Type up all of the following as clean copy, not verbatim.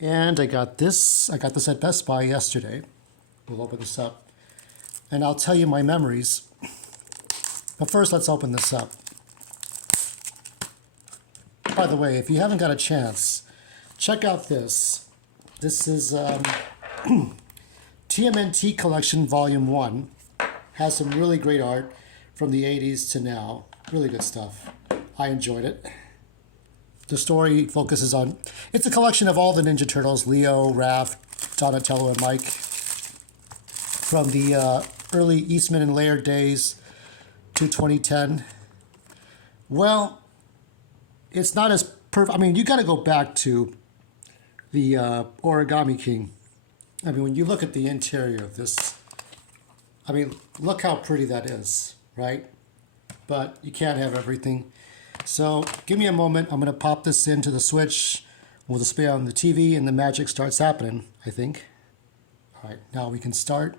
And I got this at Best Buy yesterday. We'll open this up. And I'll tell you my memories. But first, let's open this up. By the way, if you haven't got a chance, check out this. This is TMNT Collection Volume 1. Has some really great art from the 80s to now. Really good stuff. I enjoyed it. The story focuses on, it's a collection of all the Ninja Turtles, Leo, Raph, Donatello, and Mike, from the early Eastman and Laird days to 2010. Well, it's not as perfect. I mean, you got to go back to the Origami King. I mean, when you look at the interior of this, I mean, look how pretty that is, right? But you can't have everything. So give me a moment. I'm going to pop this into the Switch. We'll display on the TV and the magic starts happening, I think. All right, now we can start.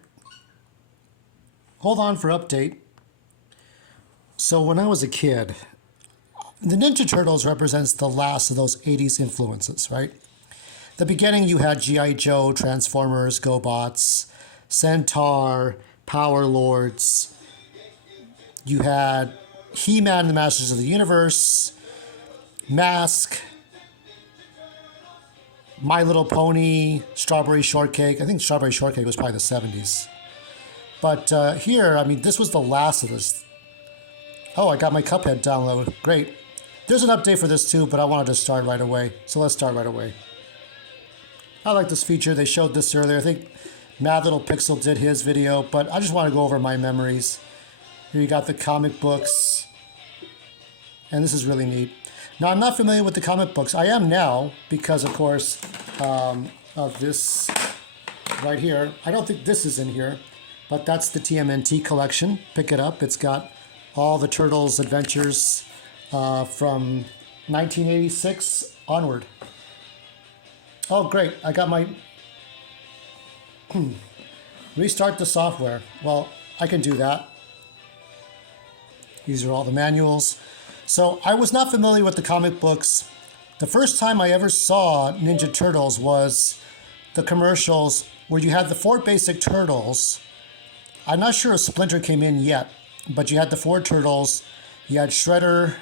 Hold on for update. So when I was a kid, the Ninja Turtles represents the last of those 80s influences, right? The beginning, you had G.I. Joe, Transformers, GoBots, Centaur, Power Lords. You had He-Man and the Masters of the Universe, Mask, My Little Pony, Strawberry Shortcake. I think Strawberry Shortcake was probably the 70s. But here, I mean, this was the last of this. Oh, I got my Cuphead download. Great. There's an update for this too, but I wanted to start right away. So let's start right away. I like this feature. They showed this earlier. I think Mad Little Pixel did his video, but I just want to go over my memories. Here you got the comic books. And this is really neat. Now, I'm not familiar with the comic books. I am now because, of course, of this right here. I don't think this is in here, but that's the TMNT collection. Pick it up. It's got all the Turtles' adventures from 1986 onward. Oh, great. I got my... Restart the software. Well, I can do that. These are all the manuals. So I was not familiar with the comic books. The first time I ever saw Ninja Turtles was the commercials where you had the 4 basic turtles. I'm not sure if Splinter came in yet, but you had the 4 turtles. You had Shredder,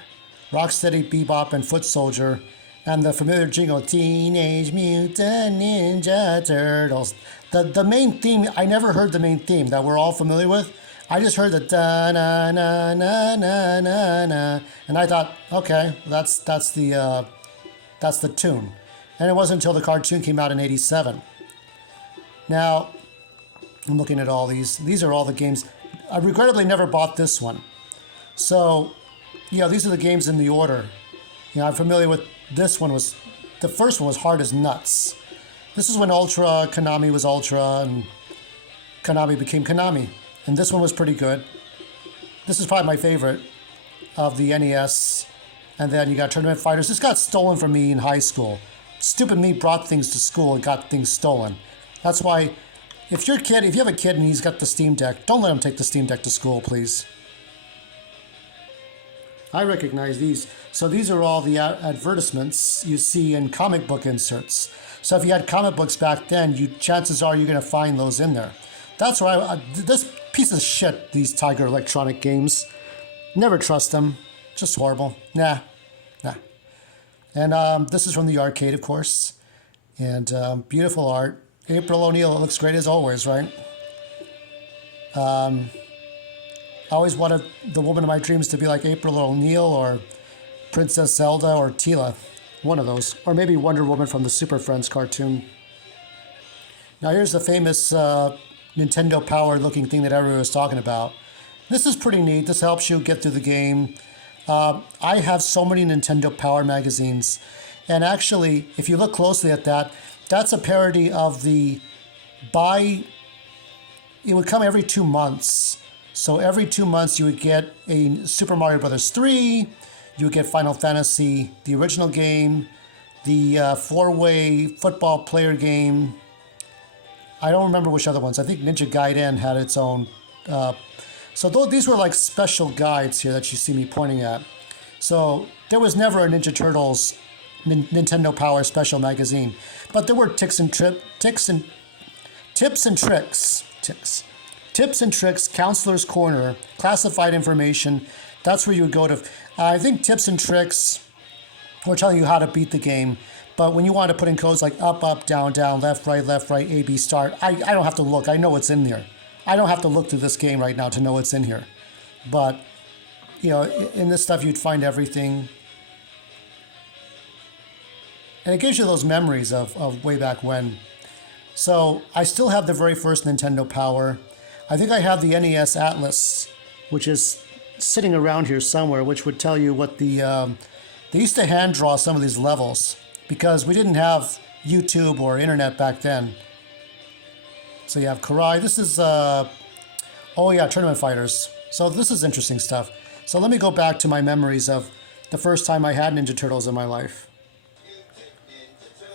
Rocksteady, Bebop, and Foot Soldier, and the familiar jingle, Teenage Mutant Ninja Turtles. The main theme, I never heard the main theme that we're all familiar with. I just heard the da na na na na na na, and I thought, okay, that's the tune. And it wasn't until the cartoon came out in '87. Now, I'm looking at all these. These are all the games. I regrettably never bought this one. So, these are the games in the order. I'm familiar with this one. The first one was hard as nuts. This is when Ultra, Konami was Ultra, and Konami became Konami. And this one was pretty good. This is probably my favorite of the NES. And then you got Tournament Fighters. This got stolen from me in high school. Stupid me brought things to school and got things stolen. That's why, if you have a kid and he's got the Steam Deck, don't let him take the Steam Deck to school, please. I recognize these. So these are all the advertisements you see in comic book inserts. So if you had comic books back then, chances are you're going to find those in there. That's why this piece of shit, these Tiger Electronic games, never trust them. Just horrible. Nah. And this is from the arcade, of course. And beautiful art. April O'Neil, it looks great as always, right? I always wanted the woman of my dreams to be like April O'Neil or Princess Zelda or Tila. One of those. Or maybe Wonder Woman from the Super Friends cartoon. Now here's the famous Nintendo Power looking thing that everyone was talking about. This is pretty neat. This helps you get through the game. I have so many Nintendo Power magazines. And actually, if you look closely at that, that's a parody of the it would come every 2 months. So every 2 months you would get a Super Mario Bros. 3, you would get Final Fantasy, the original game, the 4-way football player game. I don't remember which other ones. I think Ninja Gaiden had its own. These were like special guides here that you see me pointing at. So there was never a Ninja Turtles Nintendo Power Special Magazine. But there were tips and tricks, tips and tricks, counselor's corner, classified information. That's where you would go to. I think tips and tricks were telling you how to beat the game. But when you want to put in codes like up, up, down, down, left, right, A, B, start, I don't have to look. I know it's in there. I don't have to look through this game right now to know what's in here. But, you know, in this stuff, you'd find everything. And it gives you those memories of way back when. So I still have the very first Nintendo Power. I think I have the NES Atlas, which is sitting around here somewhere, which would tell you what the... they used to hand draw some of these levels because we didn't have YouTube or internet back then. So you have Karai. This is... oh yeah, Tournament Fighters. So this is interesting stuff. So let me go back to my memories of the first time I had Ninja Turtles in my life.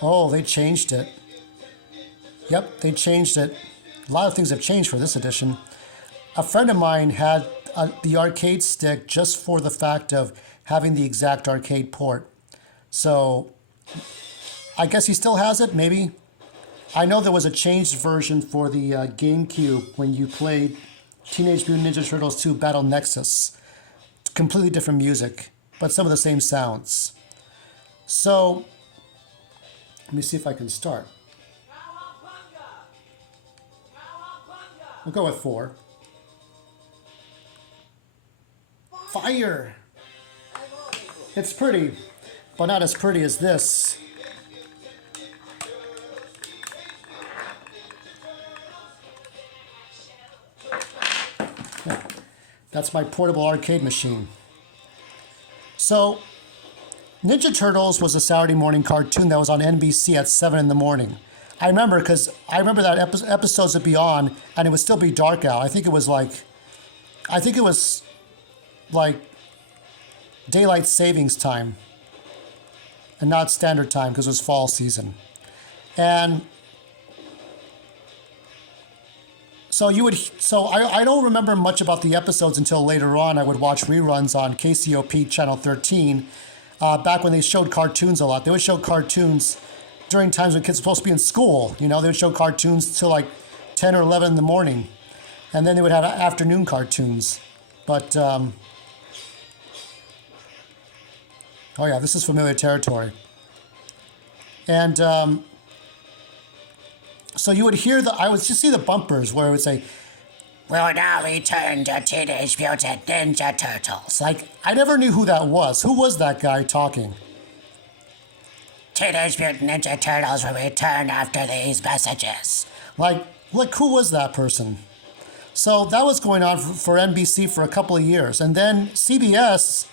Oh, they changed it. Yep, they changed it. A lot of things have changed for this edition. A friend of mine had the arcade stick just for the fact of having the exact arcade port. So I guess he still has it, maybe. I know there was a changed version for the GameCube when you played Teenage Mutant Ninja Turtles 2 Battle Nexus. Completely different music, but some of the same sounds. So, let me see if I can start. We'll go with 4. Fire! It's pretty, but not as pretty as this. That's my portable arcade machine. So, Ninja Turtles was a Saturday morning cartoon that was on NBC at 7 in the morning. I remember because I remember that episodes would be on and it would still be dark out. I think it was like daylight savings time and not standard time because it was fall season. And so I don't remember much about the episodes until later on. I would watch reruns on KCOP Channel 13 back when they showed cartoons a lot. They would show cartoons during times when kids were supposed to be in school. You know, they would show cartoons till like 10 or 11 in the morning. And then they would have afternoon cartoons. But, oh yeah, this is familiar territory. And so you would hear I would just see the bumpers where it would say, "Will now return to Teenage Mutant Ninja Turtles." Like, I never knew who that was. Who was that guy talking? Teenage Mutant Ninja Turtles will return after these messages. Like, who was that person? So that was going on for NBC for a couple of years. And then CBS,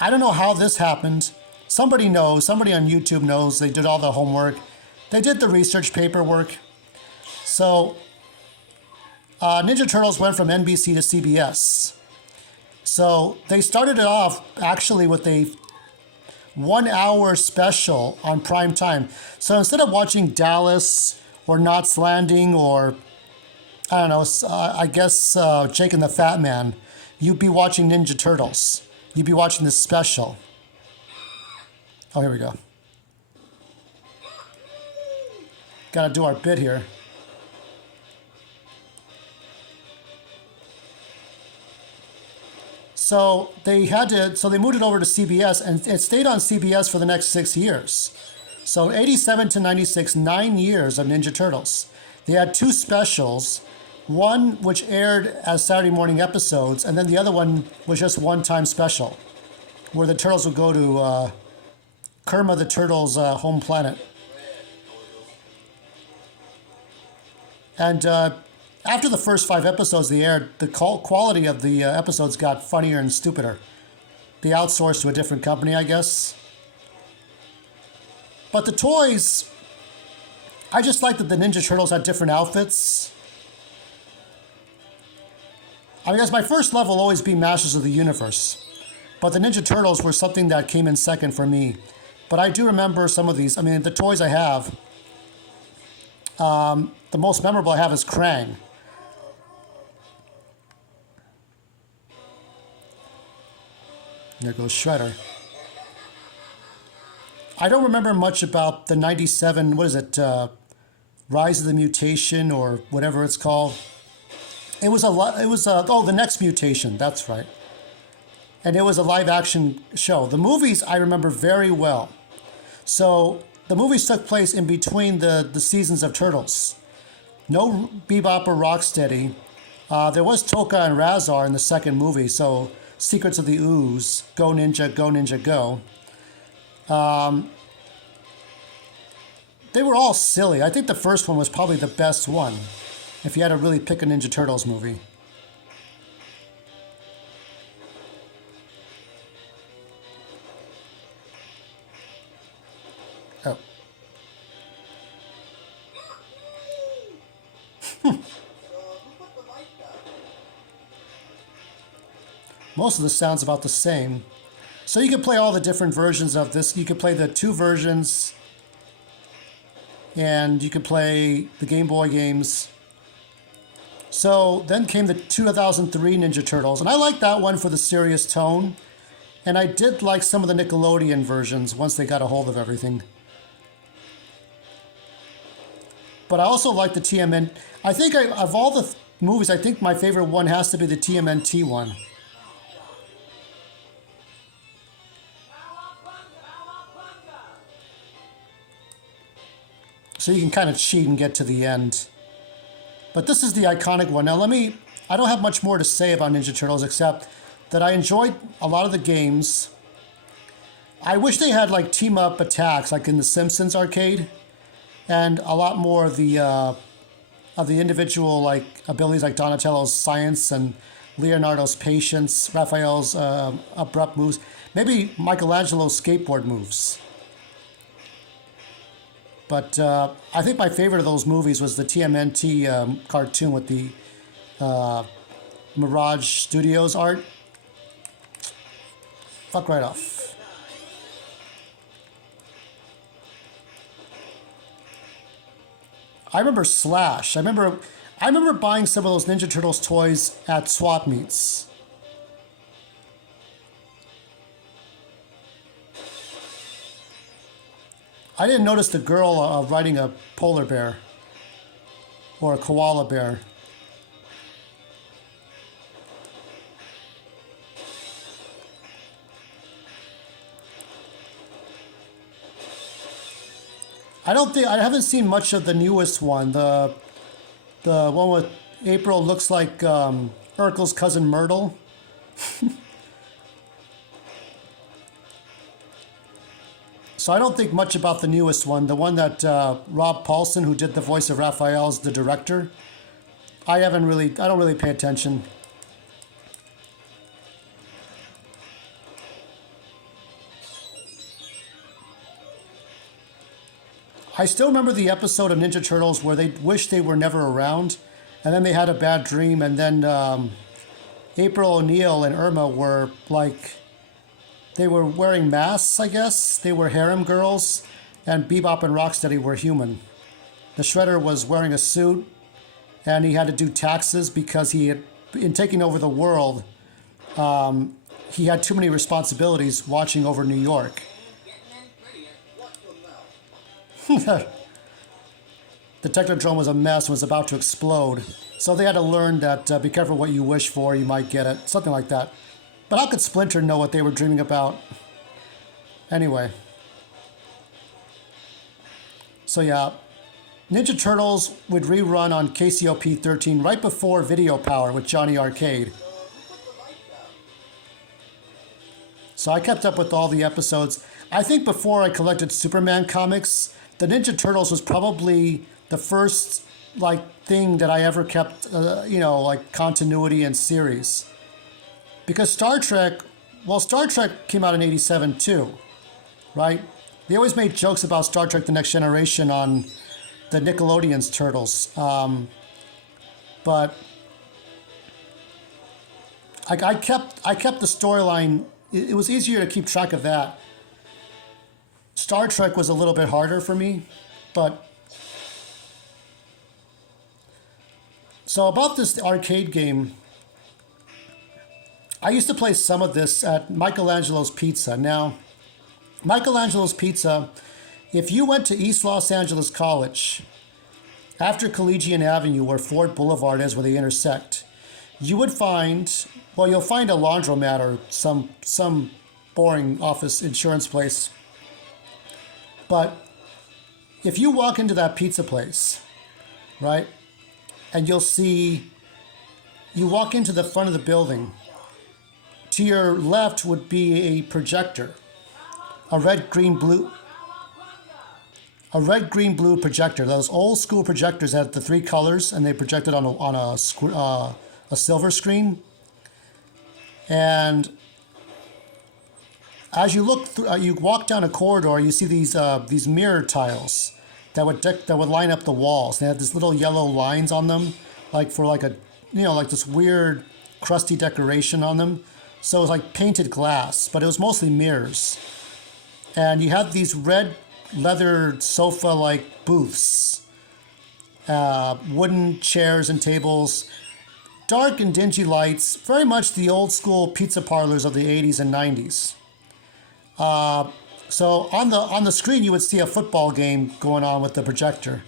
I don't know how this happened. Somebody knows. Somebody on YouTube knows. They did all the homework. They did the research paperwork. So Ninja Turtles went from NBC to CBS. So they started it off actually with a 1-hour special on prime time. So instead of watching Dallas or Knots Landing or, I don't know, I guess Jake and the Fat Man, you'd be watching Ninja Turtles. You'd be watching this special. Oh, here we go. Gotta do our bit here. So they moved it over to CBS, and it stayed on CBS for the next 6 years. So 87 to 96, 9 years of Ninja Turtles. They had 2 specials, one which aired as Saturday morning episodes, and then the other one was just one-time special, where the Turtles would go to Kerma the Turtle's home planet. And after the first 5 episodes they aired, the quality of the episodes got funnier and stupider. They outsourced to a different company, I guess. But the toys, I just liked that the Ninja Turtles had different outfits. I guess my first love will always be Masters of the Universe. But the Ninja Turtles were something that came in second for me. But I do remember some of these. I mean, the toys I have, the most memorable I have is Krang. There goes Shredder. I don't remember much about the 97, what is it, Rise of the Mutation or whatever it's called. It was oh, The Next Mutation, that's right. And it was a live action show. The movies I remember very well. So the movies took place in between the seasons of Turtles. No Bebop or Rocksteady. There was Toka and Razar in the second movie, so Secrets of the Ooze, Go Ninja, Go Ninja, Go. They were all silly. I think the first one was probably the best one, if you had to really pick a Ninja Turtles movie. Oh. Most of the sound's about the same. So you can play all the different versions of this. You could play the two versions, and you could play the Game Boy games. So then came the 2003 Ninja Turtles, and I liked that one for the serious tone. And I did like some of the Nickelodeon versions once they got a hold of everything. But I also like the TMN. I think of all the movies, I think my favorite one has to be the TMNT one. So you can kind of cheat and get to the end. But this is the iconic one. Now I don't have much more to say about Ninja Turtles except that I enjoyed a lot of the games. I wish they had like team up attacks like in the Simpsons arcade, and a lot more of the individual like abilities like Donatello's science and Leonardo's patience, Raphael's abrupt moves, maybe Michelangelo's skateboard moves. But I think my favorite of those movies was the TMNT cartoon with the Mirage Studios art. Fuck right off. I remember Slash. I remember buying some of those Ninja Turtles toys at swap meets. I didn't notice the girl riding a polar bear or a koala bear. I haven't seen much of the newest one. The one with April looks like Urkel's cousin Myrtle. So I don't think much about the newest one. The one that Rob Paulson, who did the voice of Raphael, is the director. I don't really pay attention. I still remember the episode of Ninja Turtles where they wished they were never around, and then they had a bad dream, and then April O'Neil and Irma were like, they were wearing masks, I guess. They were harem girls, and Bebop and Rocksteady were human. The Shredder was wearing a suit, and he had to do taxes because in taking over the world, he had too many responsibilities watching over New York. The Technodrome was a mess and was about to explode. So they had to learn that be careful what you wish for, you might get it. Something like that. But how could Splinter know what they were dreaming about? Anyway. So yeah, Ninja Turtles would rerun on KCOP 13 right before Video Power with Johnny Arcade. So I kept up with all the episodes. I think before I collected Superman comics, the Ninja Turtles was probably the first thing that I ever kept, continuity and series. Because Star Trek came out in '87 too, right? They always made jokes about Star Trek: The Next Generation on the Nickelodeon's Turtles, but I kept the storyline. It was easier to keep track of that. Star Trek was a little bit harder for me, but so about this arcade game, I used to play some of this at Michelangelo's Pizza. Now, Michelangelo's Pizza, if you went to East Los Angeles College, after Collegian Avenue, where Ford Boulevard is, where they intersect, you would find, well, you'll find a laundromat or some boring office insurance place. But if you walk into that pizza place, right, and you walk into the front of the building, to your left would be a projector, a red, green, blue projector. Those old school projectors had the three colors, and they projected on a silver screen. And as you look through, you walk down a corridor, you see these mirror tiles that would line up the walls. They had these little yellow lines on them, like for like this weird crusty decoration on them. So it was like painted glass, but it was mostly mirrors. And you had these red leather sofa-like booths, wooden chairs and tables, dark and dingy lights, very much the old school pizza parlors of the 80s and 90s. So on the screen you would see a football game going on with the projector.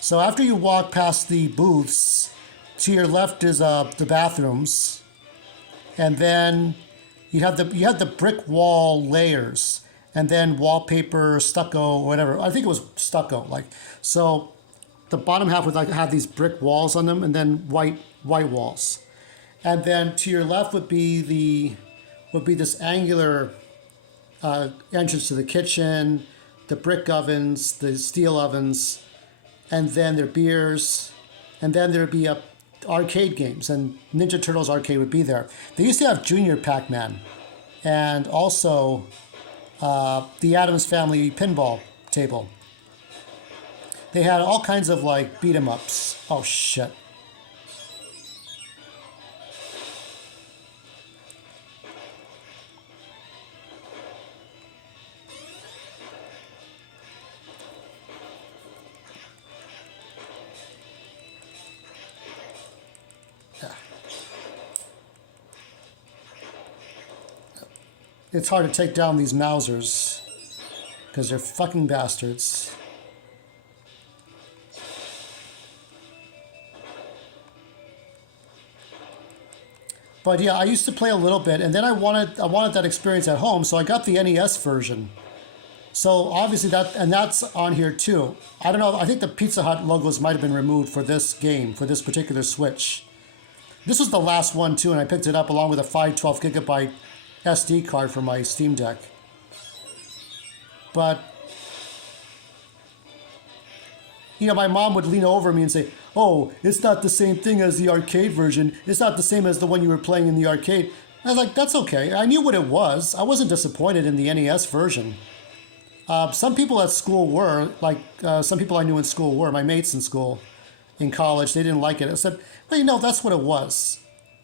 So after you walk past the booths, to your left is the bathrooms, and then you have the brick wall layers, and then wallpaper, stucco, whatever. I think it was stucco. So the bottom half would have these brick walls on them, and then white walls. And then to your left would be this angular entrance to the kitchen, the brick ovens, the steel ovens, and then their beers, and then there'd be arcade games, and Ninja Turtles arcade would be there. They used to have Junior Pac-Man, and also the Addams Family pinball table. They had all kinds of beat 'em ups. Oh shit. It's hard to take down these Mausers because they're fucking bastards. But yeah, I used to play a little bit, and then I wanted that experience at home, so I got the NES version. So obviously that's on here too. I don't know. I think the Pizza Hut logos might have been removed for this game, for this particular Switch. This was the last one too, and I picked it up along with a 512 gigabyte SD card for my Steam Deck. But my mom would lean over me and say, "Oh, it's not the same thing as the arcade version. It's not the same as the one you were playing in the arcade." I was like, "That's okay." I knew what it was. I wasn't disappointed in the NES version. Some people at school were, some people I knew in school were, my mates in school, in college, they didn't like it. I said, well, that's what it was.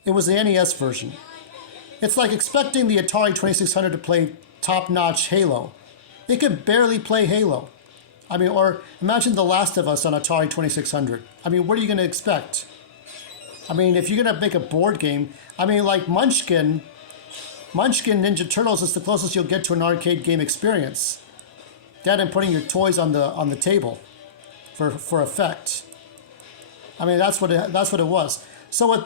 It was the NES version. It's like expecting the Atari 2600 to play top-notch Halo. It could barely play Halo. Or imagine The Last of Us on Atari 2600. What are you going to expect? If you're going to make a board game, like Munchkin Ninja Turtles is the closest you'll get to an arcade game experience. That and putting your toys on the table for effect. That's what it was. So with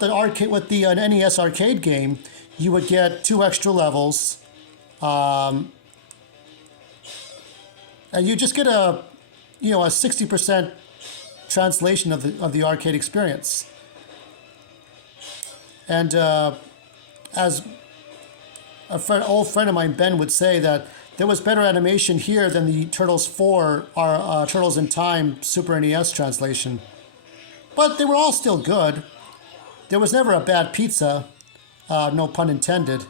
the NES arcade game, you would get 2 extra levels, and you just get a 60% translation of the arcade experience. And as old friend of mine, Ben, would say that there was better animation here than the Turtles 4 or Turtles in Time Super NES translation. But they were all still good. There was never a bad pizza, no pun intended.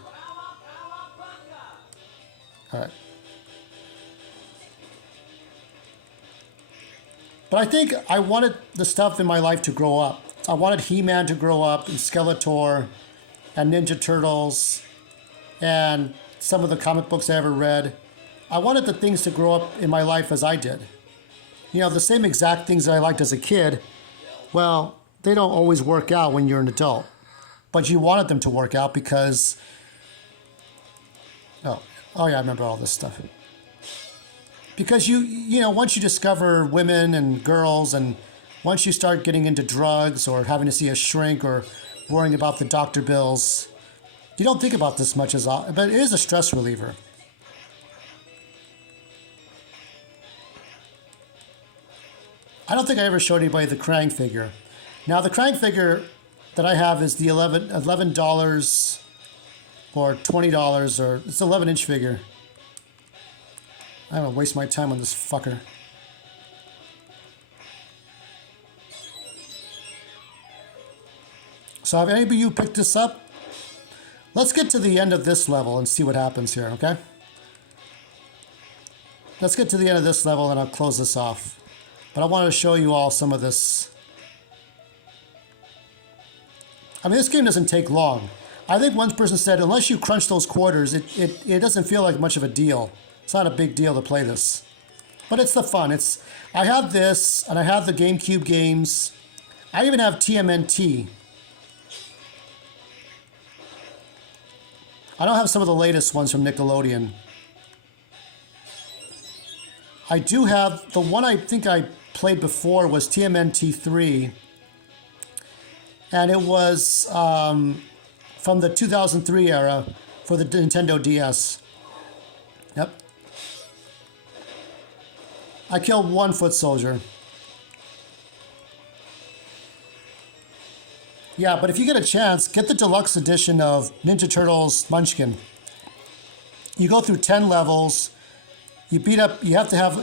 All right. But I think I wanted the stuff in my life to grow up. I wanted He-Man to grow up, and Skeletor, and Ninja Turtles, and some of the comic books I ever read. I wanted the things to grow up in my life as I did. The same exact things that I liked as a kid, well, they don't always work out when you're an adult. But you wanted them to work out because... Oh yeah, I remember all this stuff. because you know, once you discover women and girls, and once you start getting into drugs or having to see a shrink or worrying about the doctor bills, you don't think about this much but it is a stress reliever. I don't think I ever showed anybody the Krang figure. Now the Krang figure that I have is the $11 or $20, or it's an 11-inch figure. I don't waste my time on this fucker. So have any of you picked this up? Let's get to the end of this level and see what happens here, okay? Let's get to the end of this level and I'll close this off. But I wanted to show you all some of this. I mean, this game doesn't take long. I think one person said, unless you crunch those quarters, it doesn't feel like much of a deal. It's not a big deal to play this. But it's the fun. I have this, and I have the GameCube games. I even have TMNT. I don't have some of the latest ones from Nickelodeon. I do have, the one I think I played before was TMNT 3. And it was from the 2003 era for the Nintendo DS. Yep. I killed one foot soldier. Yeah, but if you get a chance, get the deluxe edition of Ninja Turtles Munchkin. You go through 10 levels. You beat up. You have to have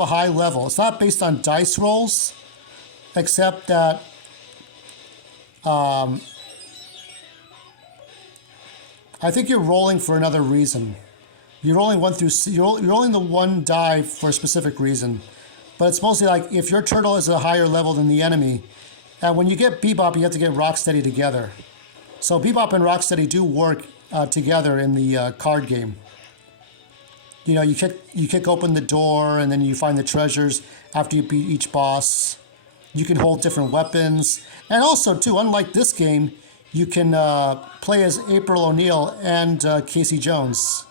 a high level. It's not based on dice rolls, except that I think you're rolling for another reason. You're rolling you're rolling the one die for a specific reason, but it's mostly like if your turtle is at a higher level than the enemy, and when you get Bebop, you have to get Rocksteady together. So Bebop and Rocksteady do work together in the card game. You know, you kick open the door, and then you find the treasures after you beat each boss. You can hold different weapons, and also too, unlike this game, you can play as April O'Neil and Casey Jones.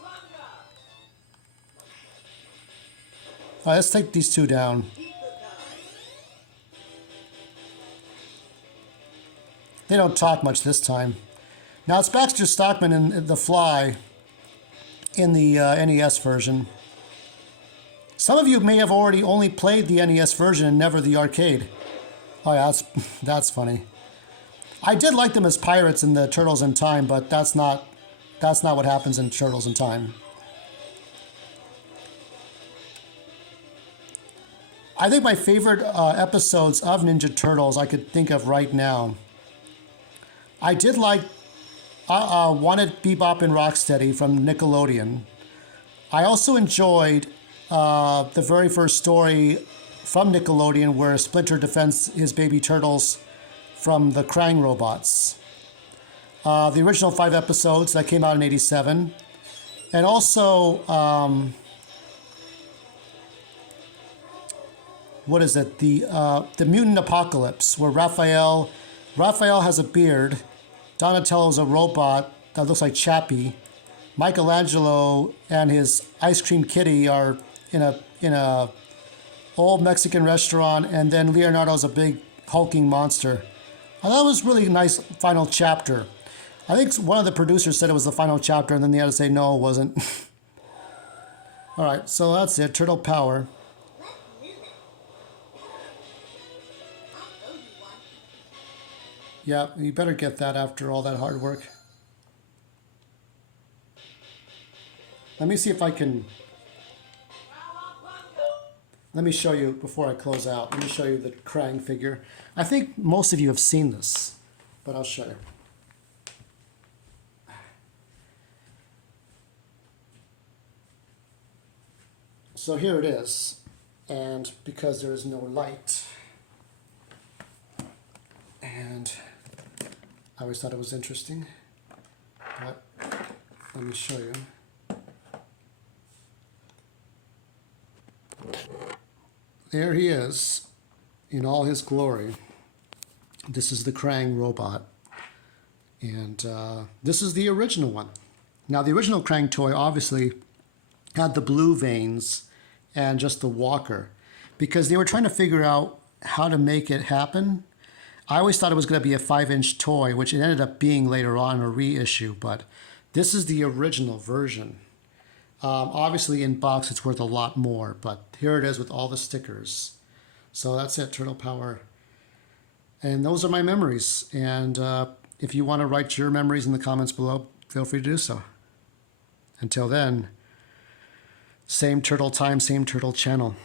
All right, let's take these two down. They don't talk much this time. Now it's Baxter Stockman in The Fly in the NES version. Some of you may have already only played the NES version and never the arcade. Oh yeah, that's funny. I did like them as pirates in the Turtles in Time, but that's not what happens in Turtles in Time. I think my favorite episodes of Ninja Turtles I could think of right now. I did like Wanted Bebop and Rocksteady from Nickelodeon. I also enjoyed the very first story from Nickelodeon where Splinter defends his baby turtles from the Krang robots. The original 5 episodes that came out in '87. And also, what is it? The Mutant Apocalypse, where Raphael has a beard, Donatello's a robot that looks like Chappie, Michelangelo and his ice cream kitty are in a old Mexican restaurant, and then Leonardo's a big hulking monster. And that was really a nice final chapter. I think one of the producers said it was the final chapter, and then they had to say no, it wasn't. All right, so that's it. Turtle Power. Yeah, you better get that after all that hard work. Let me see if I can... Let me show you, before I close out, let me show you the Krang figure. I think most of you have seen this, but I'll show you. So here it is, and because there is no light, and I always thought it was interesting, but let me show you. There he is in all his glory. This is the Krang robot, and this is the original one. Now the original Krang toy obviously had the blue veins and just the walker, because they were trying to figure out how to make it happen. I always thought it was going to be a 5-inch toy, which it ended up being later on a reissue, but this is the original version. Obviously in box it's worth a lot more, but here it is with all the stickers. So that's it, Turtle Power. And those are my memories. And if you want to write your memories in the comments below, feel free to do so. Until then, same turtle time, same turtle channel.